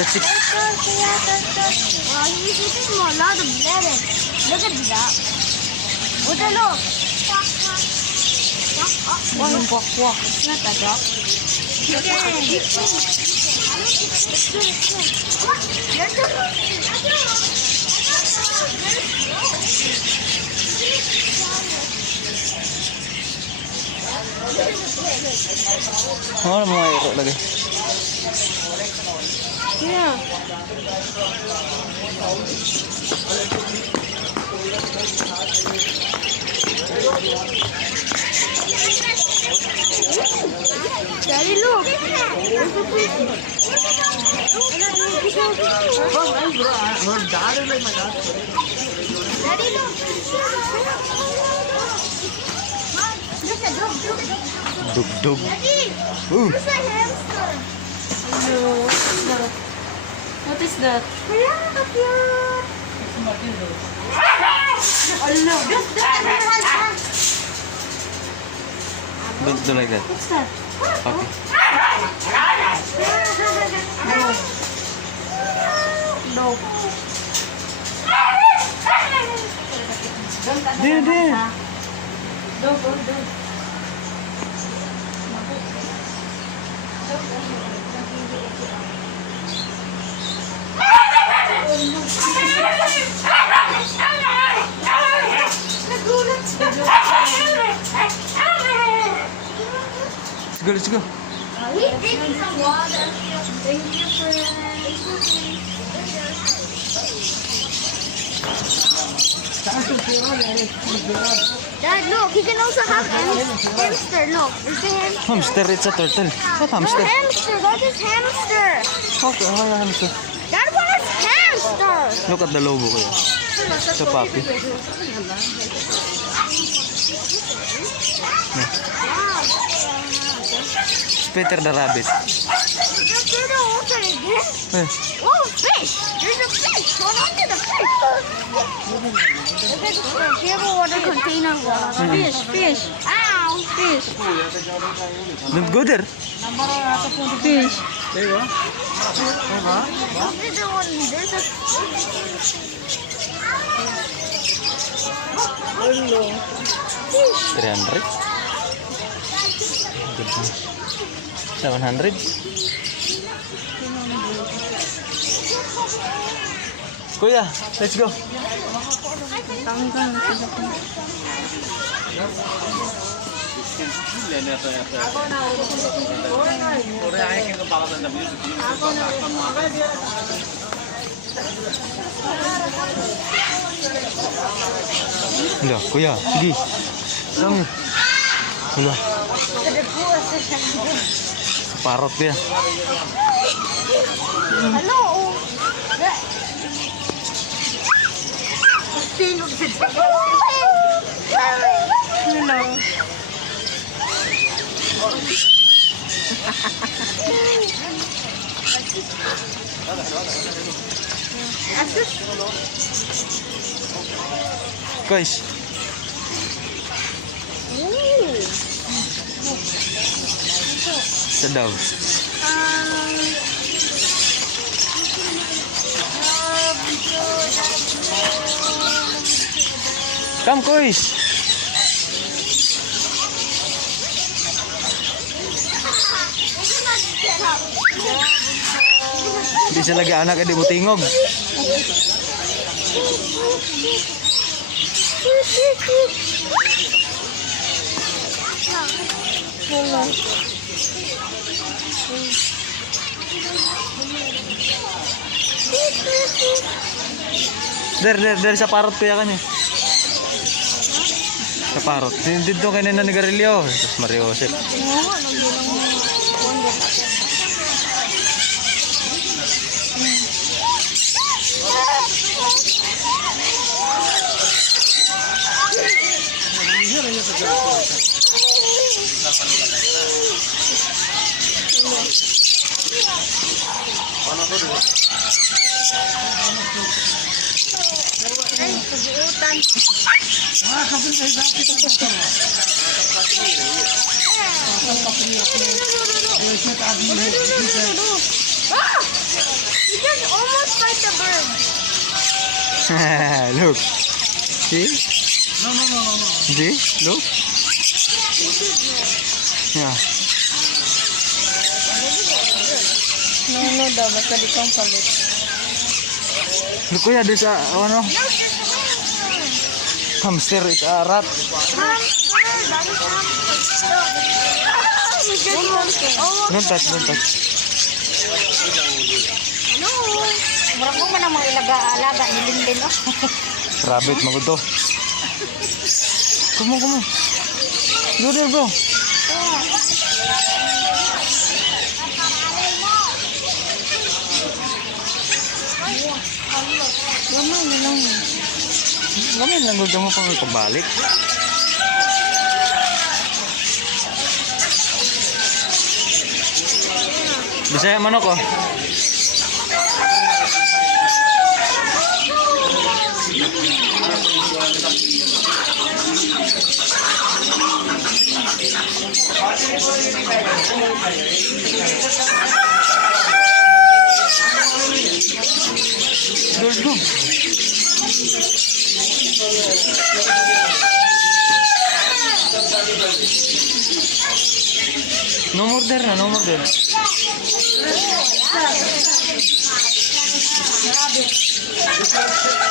That's it. Wow, he's eating a lot of lemon. Look at that. What a look. Walk. It's not a dog. Ano mga iro lagi? Yeah. Daddy, look. There's a fish. Daddy, look. Look at dog. Dug. Daddy, Ooh. there's a hamster. What is that? Hello, cute. Oh no, just Don't do like that. What's that? Okay. No. There. Go. Let's go. He's drinking some water. Thank you, friend. Dad, look, he can also have hamster. Look, is the hamster? Hamster, it's a turtle. What hamster? No, hamster. That is hamster. Okay, hamster. That one is hamster. Look at the logo kuya. The puppy. It's Peter the rabbit. Let's do the water again. Eh, Oh, fish! There's a fish! Hold on to the fish! Look at the fish. You have a water container. Fish. Ow! Fish. don't go there. Fish. There's a one. There's a... 300. 700. Kuya, let's go. Hala, kuya, sige. Lang. Hala. Parot ya. Hello! Hello. Guys. Sedap. Come, guys. Di siya lagi anak di mo tingog. Dari sa parot kuya kanya. Sa parot. Dito kayo na nigarilyo. Tapos Mario Joseph. almost like the bird. Look. See? See? Look. Yeah. No, daw. Basta di kang palit. Look kuya, doon sa, ano? Look, it's a Hamster, it's a rat. hamster. That is hamster. Look. We just almost. Don't touch, don't touch. Hello. Murag mo man ang mga ilaga-alaga. Nilindin, oh. Rabbit, magod to. Come on, come on. Go there, bro. Lamay na lang. Lamay lang, huwag mo pang pabalik. Bisaya manok, oh. Let's go. No more there na, no more there. Rabbit.